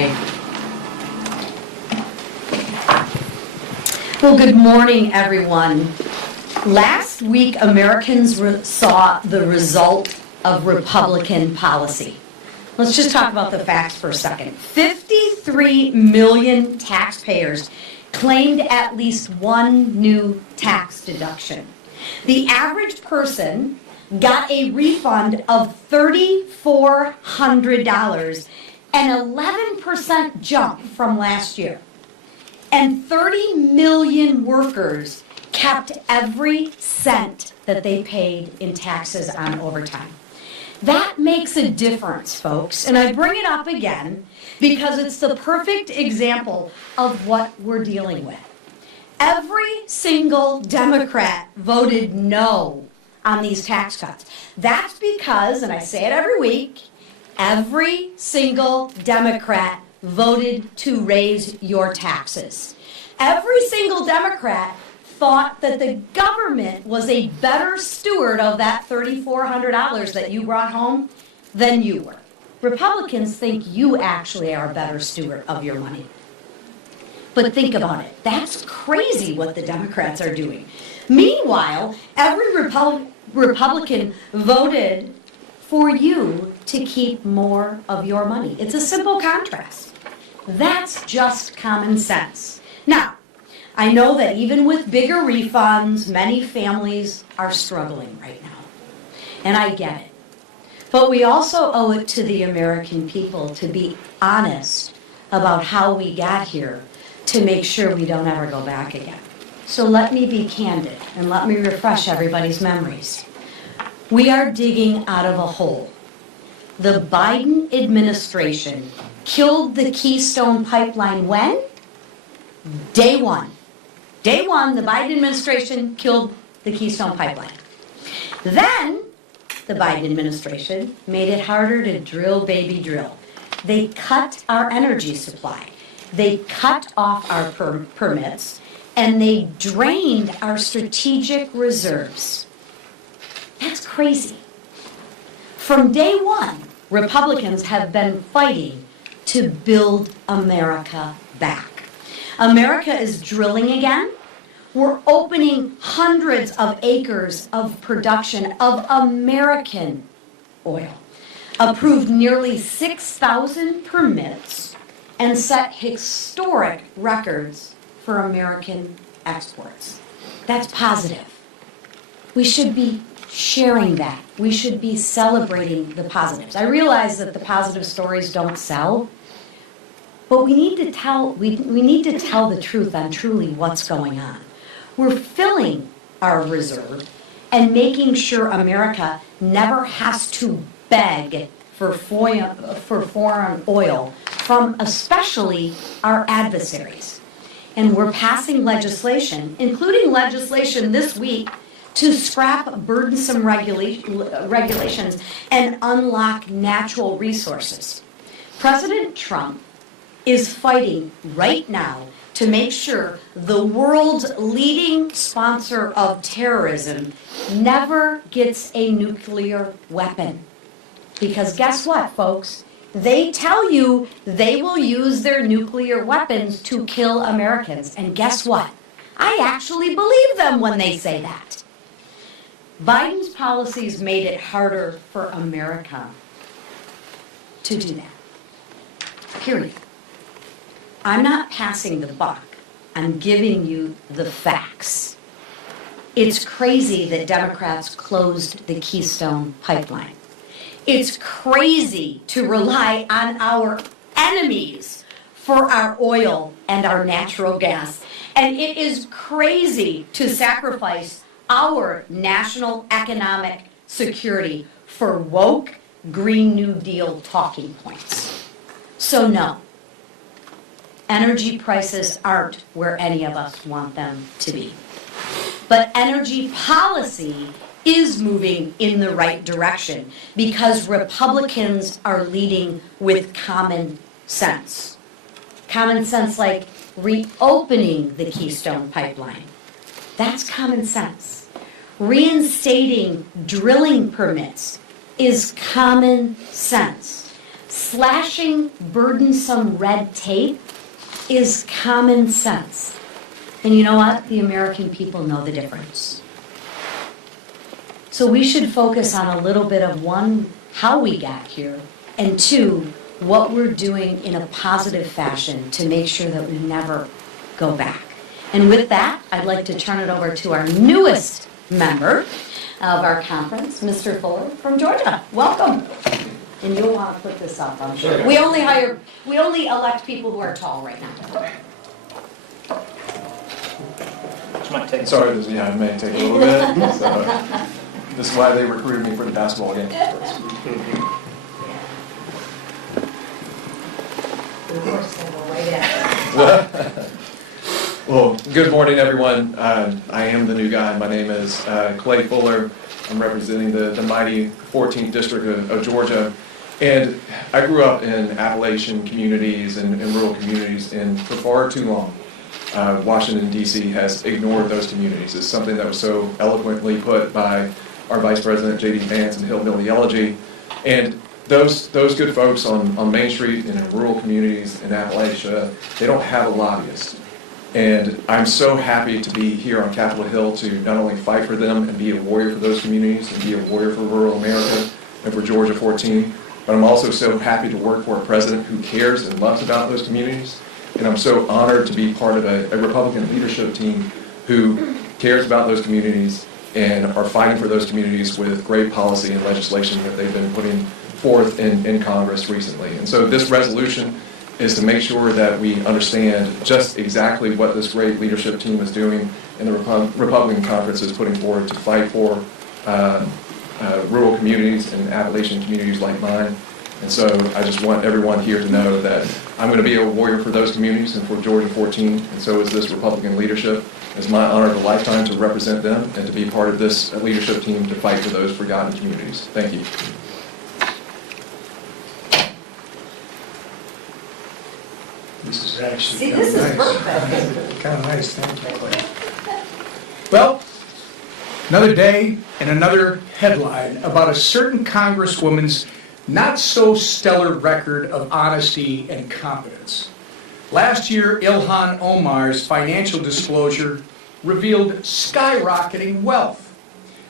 Okay. Well, good morning, everyone. Last week, Americans saw the result of Republican policy. Let's just talk about the facts for a second. 53 million taxpayers claimed at least one new tax deduction. The average person got a refund of $3,400, an 11% jump from last year. And 30 million workers kept every cent that they paid in taxes on overtime. That makes a difference, folks, and I bring it up again because it's the perfect example of what we're dealing with. Every single Democrat voted no on these tax cuts. That's because, and I say it every week, every single Democrat voted to raise your taxes. Every single Democrat thought that the government was a better steward of that $3,400 that you brought home than you were. Republicans think you actually are a better steward of your money. But think about it. That's crazy what the Democrats are doing. Meanwhile, every Republican voted for you to keep more of your money. It's a simple contrast. That's just common sense. Now, I know that even with bigger refunds, many families are struggling right now. And I get it. But we also owe it to the American people to be honest about how we got here to make sure we don't ever go back again. So let me be candid and let me refresh everybody's memories. We are digging out of a hole. The Biden administration killed the Keystone Pipeline when? Day one. Day one, the Biden administration killed the Keystone Pipeline. Then, the Biden administration made it harder to drill, baby, drill. They cut our energy supply. They cut off our permits, and they drained our strategic reserves. That's crazy. From day one, Republicans have been fighting to build America back. America is drilling again. We're opening hundreds of acres of production of American oil, approved nearly 6,000 permits, and set historic records for American exports. That's positive. We should be sharing that. We should be celebrating the positives. I realize that the positive stories don't sell, but we need to tell the truth on truly what's going on. We're filling our reserve and making sure America never has to beg for foreign oil from especially our adversaries. And we're passing legislation, including legislation this week, to scrap burdensome regulations and unlock natural resources. President Trump is fighting right now to make sure the world's leading sponsor of terrorism never gets a nuclear weapon. Because guess what, folks? They tell you they will use their nuclear weapons to kill Americans. And guess what? I actually believe them when they say that. Biden's policies made it harder for America to do that. Period. I'm not passing the buck. I'm giving you the facts. It's crazy that Democrats closed the Keystone Pipeline. It's crazy to rely on our enemies for our oil and our natural gas. And it is crazy to sacrifice our national economic security for woke Green New Deal talking points. So no, energy prices aren't where any of us want them to be. But energy policy is moving in the right direction because Republicans are leading with common sense. Common sense like reopening the Keystone Pipeline. That's common sense. Reinstating drilling permits is common sense. slashing burdensome red tape is common sense. And you know what? The American people know the difference. So we should focus on a little bit of one, how we got here, and two, what we're doing in a positive fashion to make sure that we never go back. And with that, I'd like to turn it over to our newest member of our conference, Mr. Fuller from Georgia. Welcome. And you'll want to put this up, I'm sure. We only elect people who are tall right now. Sorry, it may take a little bit. So, this is why they recruited me for the basketball game. Well, good morning, everyone. I am the new guy. My name is Clay Fuller. I'm representing the mighty 14th District of Georgia. And I grew up in Appalachian communities and rural communities, and for far too long, Washington, D.C. has ignored those communities. It's something that was so eloquently put by our Vice President, J.D. Vance, in Hillbilly Elegy. And those good folks on Main Street and in rural communities in Appalachia, they don't have a lobbyist. And I'm so happy to be here on Capitol Hill to not only fight for them and be a warrior for those communities and be a warrior for rural America and for Georgia 14, but I'm also so happy to work for a president who cares and loves about those communities. And I'm so honored to be part of a Republican leadership team who cares about those communities and are fighting for those communities with great policy and legislation that they've been putting forth in Congress recently. And so this resolution is to make sure that we understand just exactly what this great leadership team is doing and the Republican conference is putting forward to fight for rural communities and Appalachian communities like mine. And so I just want everyone here to know that I'm going to be a warrior for those communities and for Georgia 14, and so is this Republican leadership. It's my honor of a lifetime to represent them and to be part of this leadership team to fight for those forgotten communities. Thank you. This is actually See, this is perfect. Kind of nice, thank you, Clay. Well, another day and another headline about a certain congresswoman's not-so-stellar record of honesty and competence. Last year, Ilhan Omar's financial disclosure revealed skyrocketing wealth.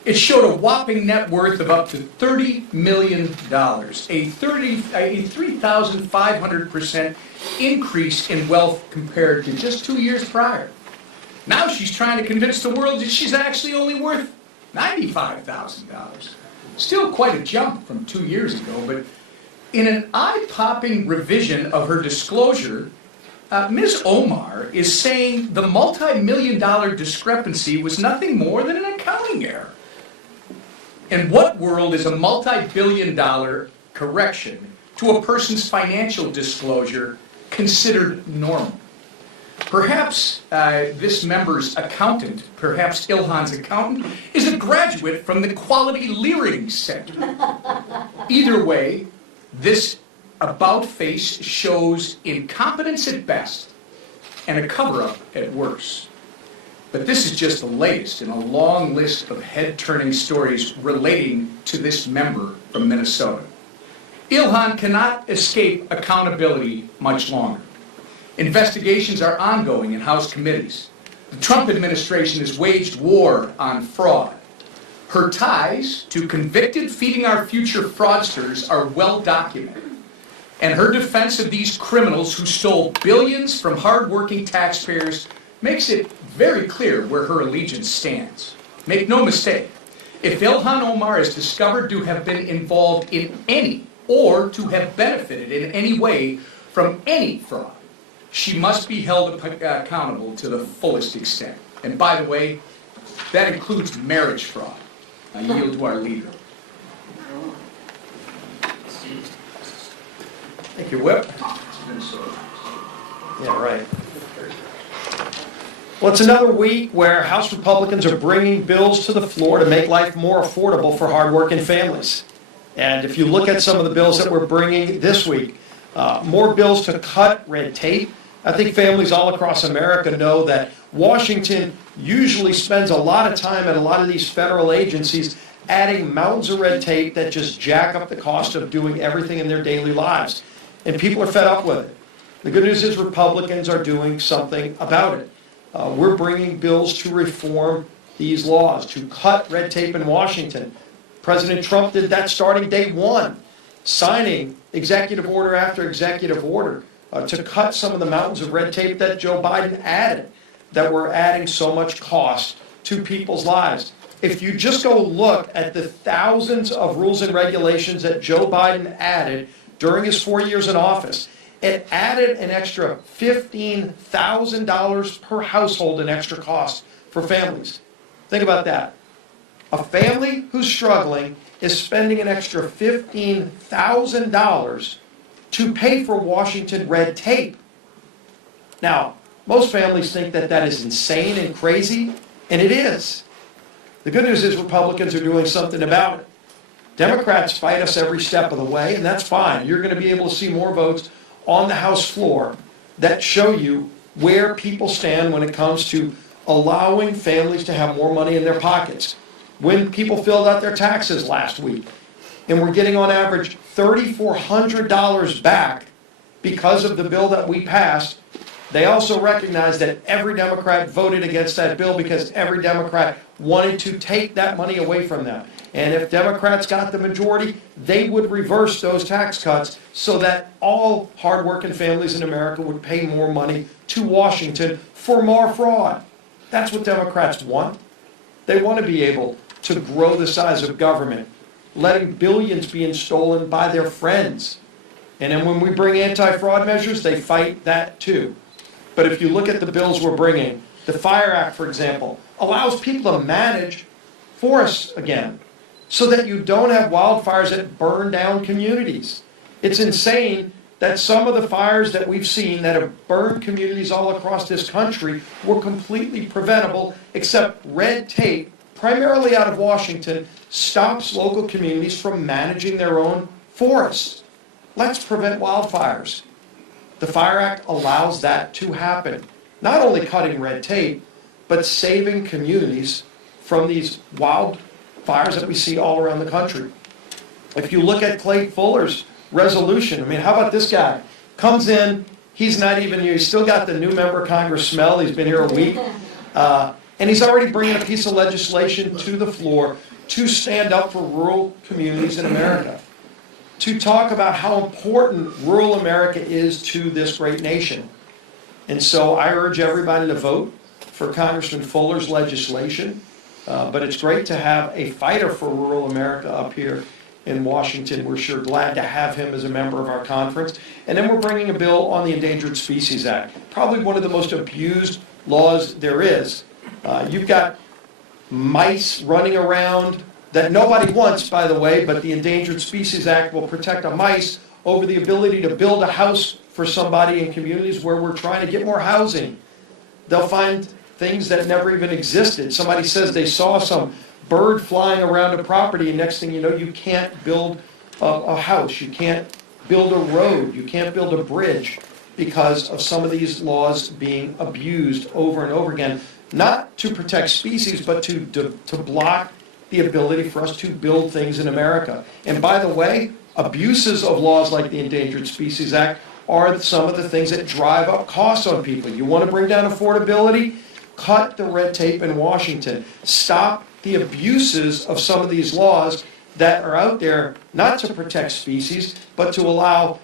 It showed a whopping net worth of up to $30 million, a 3,500% increase in wealth compared to just 2 years prior. Now she's trying to convince the world that she's actually only worth $95,000. Still quite a jump from 2 years ago, but in an eye-popping revision of her disclosure, Ms. Omar is saying the multi-million-dollar discrepancy was nothing more than an accounting error. In what world is a multi-billion-dollar correction to a person's financial disclosure considered normal? Perhaps this member's accountant, perhaps Ilhan's accountant, is a graduate from the Quality Leering Center. Either way, this about-face shows incompetence at best and a cover-up at worst. But this is just the latest in a long list of head-turning stories relating to this member from Minnesota. Ilhan cannot escape accountability much longer. Investigations are ongoing in House committees. The Trump administration has waged war on fraud. Her ties to convicted Feeding Our Future fraudsters are well documented. And her defense of these criminals who stole billions from hardworking taxpayers makes it very clear where her allegiance stands. Make no mistake, if Ilhan Omar is discovered to have been involved in any or to have benefited in any way from any fraud, she must be held accountable to the fullest extent. And by the way, that includes marriage fraud. I yield to our leader. Thank you, Whip. Yeah, right. Well, it's another week where House Republicans are bringing bills to the floor to make life more affordable for hardworking families. And if you look at some of the bills that we're bringing this week, more bills to cut red tape. I think families all across America know that Washington usually spends a lot of time at a lot of these federal agencies adding mountains of red tape that just jack up the cost of doing everything in their daily lives. And people are fed up with it. The good news is Republicans are doing something about it. We're bringing bills to reform these laws, to cut red tape in Washington. President Trump did that starting day one, signing executive order after executive order to cut some of the mountains of red tape that Joe Biden added, that were adding so much cost to people's lives. If you just go look at the thousands of rules and regulations that Joe Biden added during his 4 years in office, it added an extra $15,000 per household in extra cost for families. Think about that. A family who's struggling is spending an extra $15,000 to pay for Washington red tape. Now, most families think that that is insane and crazy, and it is. The good news is Republicans are doing something about it. Democrats fight us every step of the way, and that's fine. You're going to be able to see more votes on the House floor that show you where people stand when it comes to allowing families to have more money in their pockets. When people filled out their taxes last week, and we're getting on average $3,400 back because of the bill that we passed, they also recognize that every Democrat voted against that bill because every Democrat wanted to take that money away from them. And if Democrats got the majority, they would reverse those tax cuts so that all hardworking families in America would pay more money to Washington for more fraud. That's what Democrats want. They want to be able to grow the size of government, letting billions being stolen by their friends. And then when we bring anti-fraud measures, they fight that too. But if you look at the bills we're bringing, the Fire Act, for example, allows people to manage forests again so that you don't have wildfires that burn down communities. It's insane that some of the fires that we've seen that have burned communities all across this country were completely preventable, except red tape, primarily out of Washington, stops local communities from managing their own forests. Let's prevent wildfires. The Fire Act allows that to happen. Not only cutting red tape, but saving communities from these wildfires that we see all around the country. If you look at Clay Fuller's resolution, I mean, how about this guy? Comes in, he's not even here, he's still got the new member of Congress smell, he's been here a week, and he's already bringing a piece of legislation to the floor to stand up for rural communities in America, to talk about how important rural America is to this great nation. And so I urge everybody to vote for Congressman Fuller's legislation, but it's great to have a fighter for rural America up here in Washington. We're sure glad to have him as a member of our conference. And then we're bringing a bill on the Endangered Species Act, probably one of the most abused laws there is. You've got mice running around that nobody wants, by the way, but the Endangered Species Act will protect a mice over the ability to build a house for somebody in communities where we're trying to get more housing. They'll find things that never even existed. Somebody says they saw some bird flying around a property, and next thing you know, you can't build a house, you can't build a road, you can't build a bridge because of some of these laws being abused over and over again, not to protect species, but to block the ability for us to build things in America. And by the way, abuses of laws like the Endangered Species Act are some of the things that drive up costs on people. You want to bring down affordability? Cut the red tape in Washington. Stop the abuses of some of these laws that are out there, not to protect species, but to allow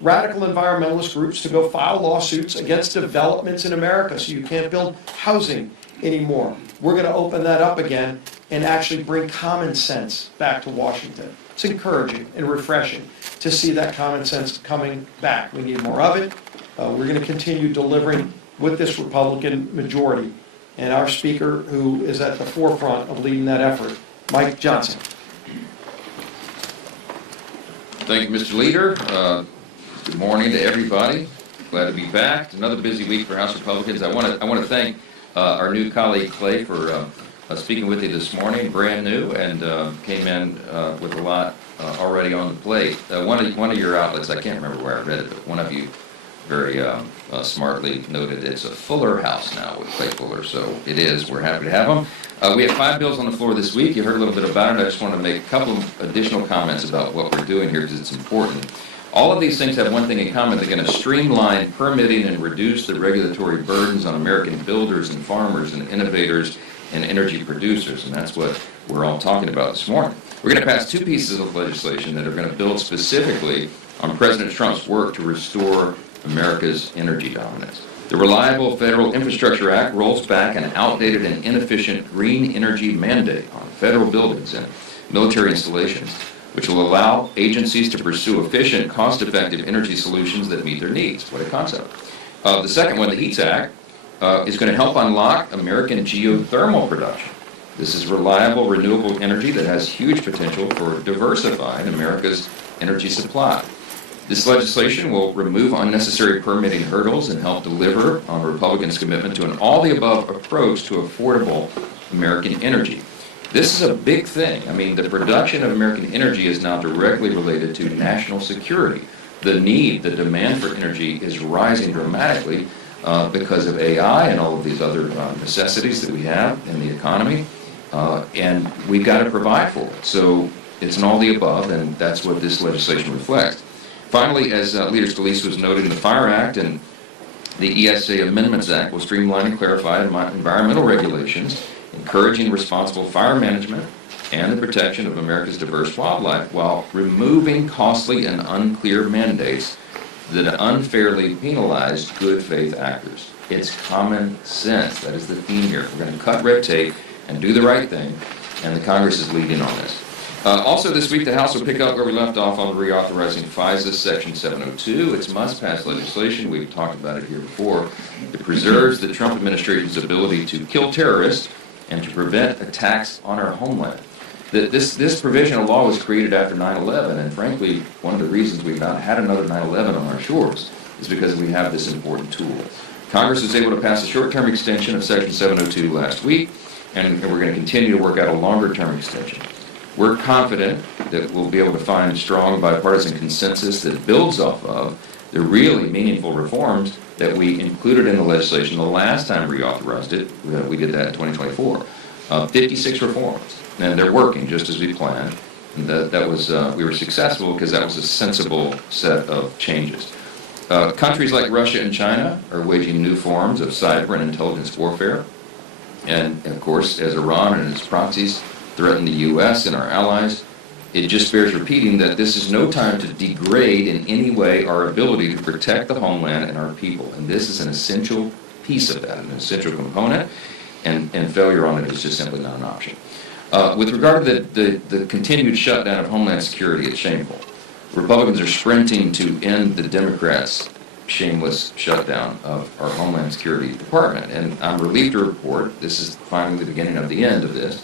radical environmentalist groups to go file lawsuits against developments in America so you can't build housing anymore. We're going to open that up again and actually bring common sense back to Washington. It's encouraging and refreshing to see that common sense coming back. We need more of it. We're going to continue delivering with this Republican majority. And our speaker, who is at the forefront of leading that effort, Mike Johnson. Thank you, Mr. Leader. Good morning to everybody. Glad to be back. It's another busy week for House Republicans. I want to thank our new colleague Clay for speaking with you this morning, brand new, and came in with a lot already on the plate. One of your outlets, I can't remember where I read it, but one of you very smartly noted, it's a fuller house now with Clay Fuller, so it is. We're happy to have him. We have 5 bills on the floor this week. You heard a little bit about it. I just want to make a couple of additional comments about what we're doing here because it's important. All of these things have one thing in common. They're going to streamline permitting and reduce the regulatory burdens on American builders and farmers and innovators and energy producers, and that's what we're all talking about this morning. We're going to pass 2 pieces of legislation that are going to build specifically on President Trump's work to restore America's energy dominance. The Reliable Federal Infrastructure Act rolls back an outdated and inefficient green energy mandate on federal buildings and military installations, which will allow agencies to pursue efficient, cost-effective energy solutions that meet their needs. What a concept. The second one, the HEATS Act, is going to help unlock American geothermal production. This is reliable, renewable energy that has huge potential for diversifying America's energy supply. This legislation will remove unnecessary permitting hurdles and help deliver on Republicans' commitment to an all-the-above approach to affordable American energy. This is a big thing. I mean, the production of American energy is now directly related to national security. The need, the demand for energy is rising dramatically because of AI and all of these other necessities that we have in the economy, and we've got to provide for it. So it's an all-the-above, and that's what this legislation reflects. Finally, as Leader Scalise was noted, in the Fire Act and the ESA Amendments Act will streamline and clarify environmental regulations, encouraging responsible fire management and the protection of America's diverse wildlife while removing costly and unclear mandates that unfairly penalize good faith actors. It's common sense. That is the theme here. We're going to cut red tape and do the right thing, and the Congress is leading on this. Also this week, the House will pick up where we left off on reauthorizing FISA Section 702. It's must-pass legislation. We've talked about it here before. It preserves the Trump administration's ability to kill terrorists and to prevent attacks on our homeland. This provision of law was created after 9/11, and frankly, one of the reasons we've not had another 9/11 on our shores is because we have this important tool. Congress was able to pass a short-term extension of Section 702 last week, and we're going to continue to work out a longer-term extension. We're confident that we'll be able to find strong bipartisan consensus that builds off of the really meaningful reforms that we included in the legislation the last time we reauthorized it. We did that in 2024. 56 reforms, and they're working just as we planned. And we were successful because that was a sensible set of changes. Countries like Russia and China are waging new forms of cyber and intelligence warfare. And of course, as Iran and its proxies threaten the U.S. and our allies, it just bears repeating that this is no time to degrade in any way our ability to protect the homeland and our people. And this is an essential piece of that, an essential component, and failure on it is just simply not an option. With regard to the continued shutdown of Homeland Security, it's shameful. Republicans are sprinting to end the Democrats' shameless shutdown of our Homeland Security Department. And I'm relieved to report this is finally the beginning of the end of this,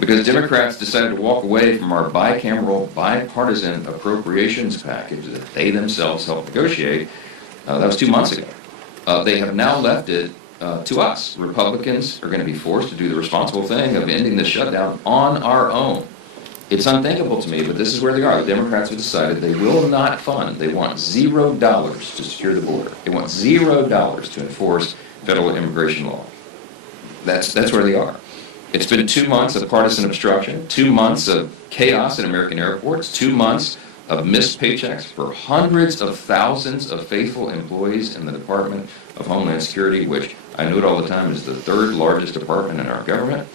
because Democrats decided to walk away from our bicameral, bipartisan appropriations package that they themselves helped negotiate. That was 2 months ago. They have now left it to us. Republicans are going to be forced to do the responsible thing of ending this shutdown on our own. It's unthinkable to me, but this is where they are. The Democrats have decided they will not fund. They want $0 to secure the border. They want $0 to enforce federal immigration law. That's where they are. It's been 2 months of partisan obstruction, 2 months of chaos in American airports, 2 months of missed paychecks for hundreds of thousands of faithful employees in the Department of Homeland Security, which I note all the time is the 3rd largest department in our government.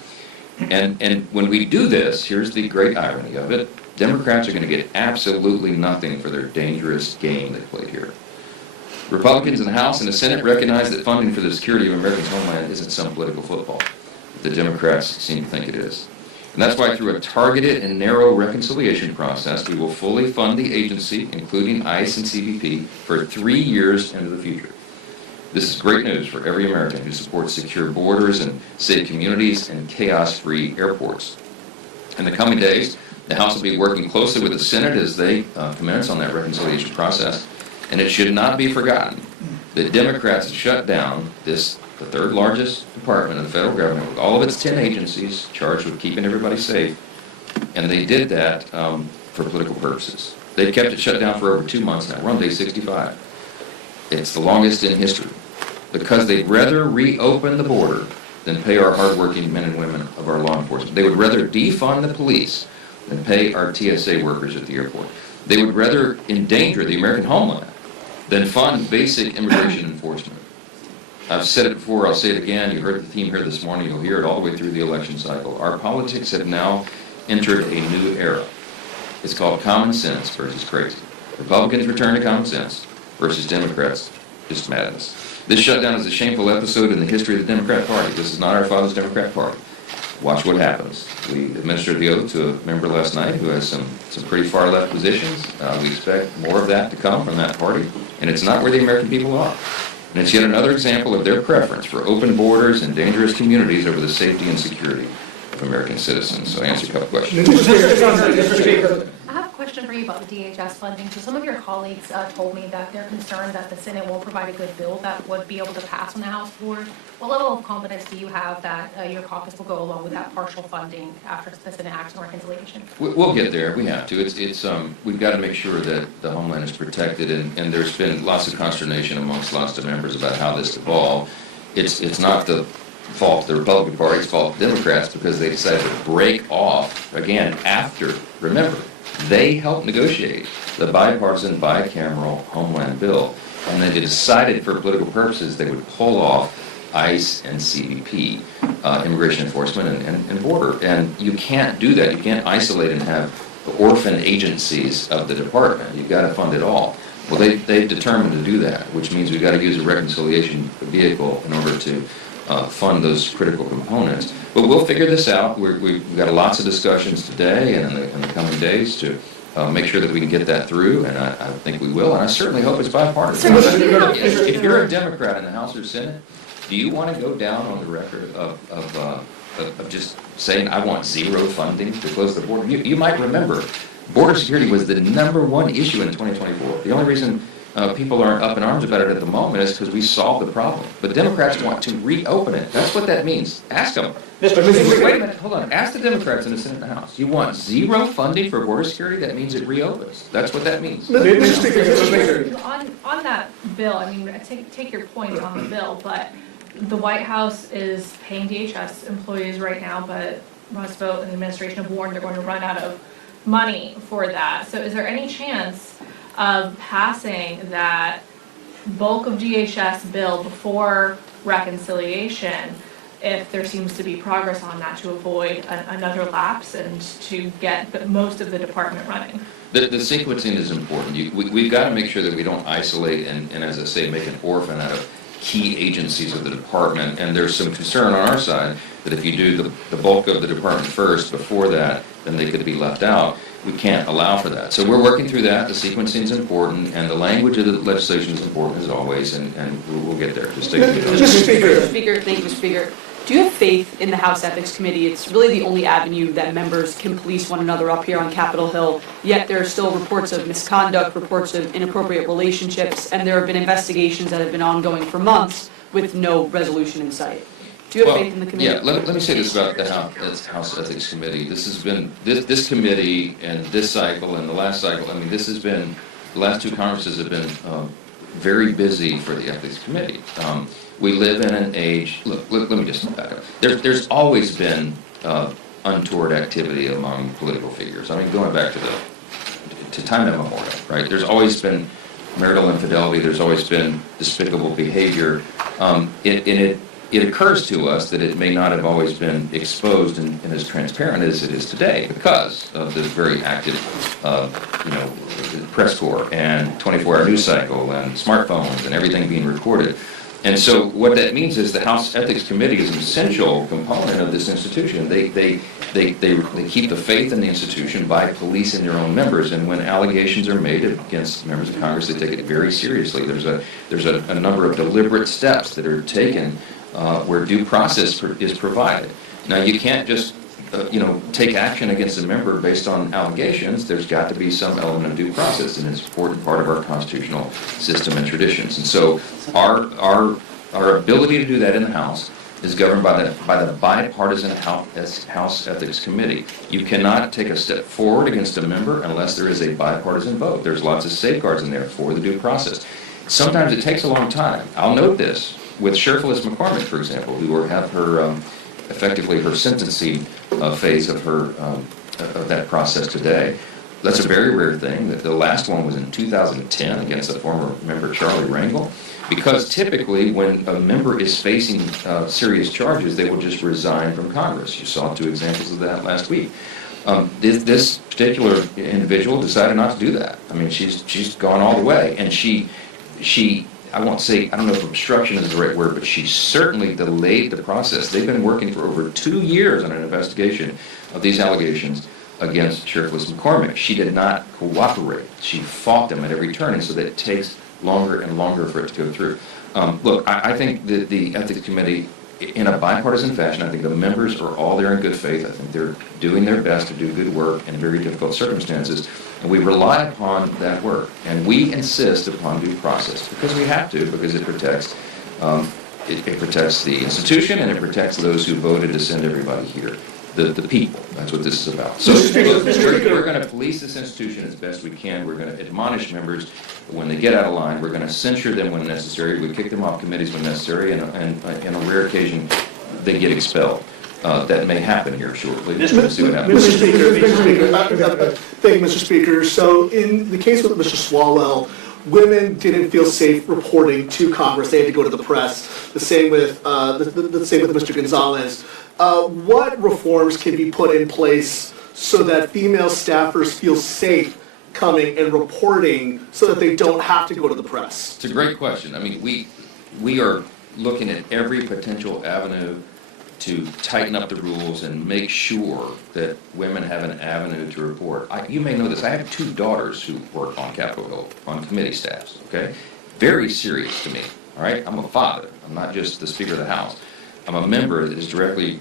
And when we do this, here's the great irony of it, Democrats are going to get absolutely nothing for their dangerous game they played here. Republicans in the House and the Senate recognize that funding for the security of America's homeland isn't some political football. The Democrats seem to think it is. And that's why through a targeted and narrow reconciliation process, we will fully fund the agency, including ICE and CBP, for 3 years into the future. This is great news for every American who supports secure borders and safe communities and chaos-free airports. In the coming days, the House will be working closely with the Senate as they commence on that reconciliation process. And it should not be forgotten that Democrats shut down the 3rd largest department of the federal government with all of its 10 agencies charged with keeping everybody safe. And they did that for political purposes. They've kept it shut down for over 2 months now. We're on day 65. It's the longest in history, because they'd rather reopen the border than pay our hardworking men and women of our law enforcement. They would rather defund the police than pay our TSA workers at the airport. They would rather endanger the American homeland than fund basic immigration enforcement. I've said it before, I'll say it again. You heard the theme here this morning. You'll hear it all the way through the election cycle. Our politics have now entered a new era. It's called common sense versus crazy. Republicans return to common sense versus Democrats just madness. This shutdown is a shameful episode in the history of the Democrat Party. This is not our father's Democrat Party. Watch what happens. We administered the oath to a member last night who has some pretty far left positions. We expect more of that to come from that party, and it's not where the American people are. And it's yet another example of their preference for open borders and dangerous communities over the safety and security of American citizens. So I answer a couple questions. I have a question for you about the DHS funding. So some of your colleagues told me that they're concerned that the Senate won't provide a good bill that would be able to pass on the House floor. What level of confidence do you have that your caucus will go along with that partial funding after the Senate acts on reconciliation? We'll get there. We have to. We've got to make sure that the homeland is protected, and there's been lots of consternation amongst lots of members about how this evolved. It's not the fault of the Republican Party, it's fault of Democrats, because they decided to break off, again, after, remember, they helped negotiate the bipartisan, bicameral Homeland bill, and then they decided for political purposes they would pull off ICE and CBP, immigration enforcement and border. And you can't do that. You can't isolate and have the orphan agencies of the department. You've got to fund it all. Well, they've determined to do that, which means we've got to use a reconciliation vehicle in order to fund those critical components. But we'll figure this out. We've got lots of discussions today and in the coming days to make sure that we can get that through, and I think we will, and I certainly hope it's bipartisan. If you're a Democrat in the House or Senate, do you want to go down on the record of just saying, I want zero funding to close the border? You might remember, border security was the #1 issue in 2024. The only reason people aren't up in arms about it at the moment is because we solved the problem. But Democrats want to reopen it. That's what that means. Ask them. Wait a minute, hold on. Ask the Democrats in the Senate and the House. You want zero funding for border security? That means it reopens. That's what that means. On that bill, I mean, take your point on the bill, but the White House is paying DHS employees right now, but Roosevelt and the administration have warned they're going to run out of money for that. So is there any chance of passing that bulk of DHS bill before reconciliation if there seems to be progress on that, to avoid another lapse and to get most of the department running? The sequencing is important. We've got to make sure that we don't isolate and, as I say, make an orphan out of key agencies of the department. And there's some concern on our side that if you do the bulk of the department first before that, then they could be left out. We can't allow for that. So we're working through that. The sequencing is important, and the language of the legislation is important as always, and we'll get there. Just take a minute. Mr. Speaker, thank you, Mr. Speaker. Do you have faith in the House Ethics Committee? It's really the only avenue that members can police one another up here on Capitol Hill, yet there are still reports of misconduct, reports of inappropriate relationships, and there have been investigations that have been ongoing for months with no resolution in sight. Do you have faith in the committee? Yeah, let me say this about the House Ethics Committee. This has been, this committee and this cycle and the last cycle, I mean, this has been, the last two Congresses have been very busy for the Ethics Committee. We live in an age, look, let me just back up. There's always been untoward activity among political figures. I mean, going back to time immemorial, right? There's always been marital infidelity. There's always been despicable behavior. It occurs to us that it may not have always been exposed and as transparent as it is today because of this very active, press corps and 24-hour news cycle and smartphones and everything being recorded. And so what that means is the House Ethics Committee is an essential component of this institution. They keep the faith in the institution by policing their own members. And when allegations are made against members of Congress, they take it very seriously. There's a number of deliberate steps that are taken where due process is provided. Now, you can't just take action against a member based on allegations. There's got to be some element of due process, and it's an important part of our constitutional system and traditions. And so our ability to do that in the House is governed by the bipartisan House Ethics Committee. You cannot take a step forward against a member unless there is a bipartisan vote. There's lots of safeguards in there for the due process. sometimes it takes a long time. I'll note this with Sheriffless McCormick, for example, who will have her, effectively her sentencing phase of her, of that process today. That's a very rare thing. The last one was in 2010 against the former member Charlie Rangel, because typically when a member is facing serious charges, they will just resign from Congress. You saw 2 examples of that last week. This particular individual decided not to do that. I mean, she's gone all the way, and she I won't say, I don't know if obstruction is the right word, but she certainly delayed the process. They've been working for over 2 years on an investigation of these allegations against Sheriffless McCormick. She did not cooperate. She fought them at every turn, and so that it takes longer and longer for it to go through. Look, I think that the Ethics Committee, in a bipartisan fashion, I think the members are all there in good faith. I think they're doing their best to do good work in very difficult circumstances, and we rely upon that work. And we insist upon due process because we have to, because it protects it protects the institution and it protects those who voted to send everybody here. The people. That's what this is about. So we're going to police this institution as best we can. We're going to admonish members when they get out of line. We're going to censure them when necessary. We kick them off committees when necessary, and on a rare occasion, they get expelled. That may happen here shortly. We'll see what happens. Mr. Speaker, thank you, Mr. Speaker. So in the case with Mr. Swalwell, women didn't feel safe reporting to Congress. They had to go to the press. The same with Mr. Gonzalez. What reforms can be put in place so that female staffers feel safe coming and reporting so that they don't have to go to the press? It's a great question. I mean, we are looking at every potential avenue to tighten up the rules and make sure that women have an avenue to report. You may know this. I have 2 daughters who work on Capitol Hill, on committee staffs, okay? Very serious to me, all right? I'm a father. I'm not just the Speaker of the House. I'm a member that is directly,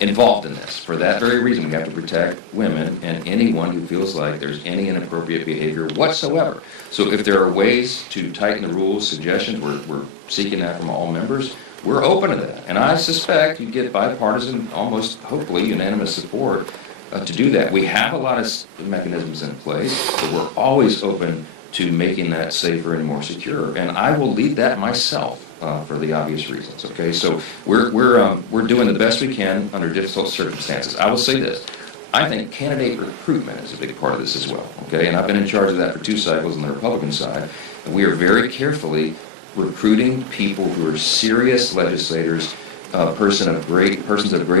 involved in this. For that very reason, we have to protect women and anyone who feels like there's any inappropriate behavior whatsoever. So if there are ways to tighten the rules, suggestions, we're seeking that from all members. We're open to that. And I suspect you get bipartisan, almost hopefully unanimous support to do that. We have a lot of mechanisms in place, but we're always open to making that safer and more secure. And I will lead that myself for the obvious reasons, okay? So we're doing the best we can under difficult circumstances. I will say this. I think candidate recruitment is a big part of this as well, okay? And I've been in charge of that for 2 cycles on the Republican side. And we are very carefully recruiting people who are serious legislators, persons of great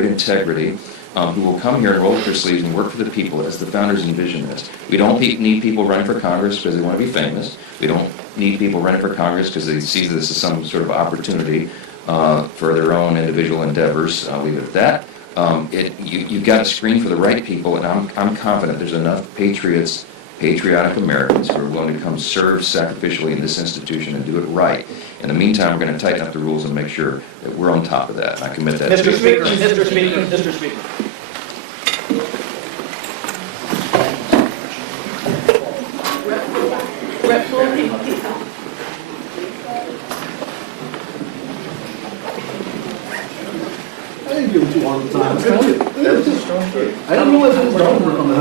integrity, who will come here and roll up their sleeves and work for the people as the founders envisioned this. We don't need people running for Congress because they want to be famous. We don't need people running for Congress because they see this as some sort of opportunity for their own individual endeavors. I'll leave it at that. You've got to screen for the right people, and I'm confident there's enough patriotic Americans who are willing to come serve sacrificially in this institution and do it right. In the meantime, we're going to tighten up the rules and make sure that we're on top of that. And I commit that to you. Mr. Speaker. I didn't give it too long a time. I didn't realize it was done on the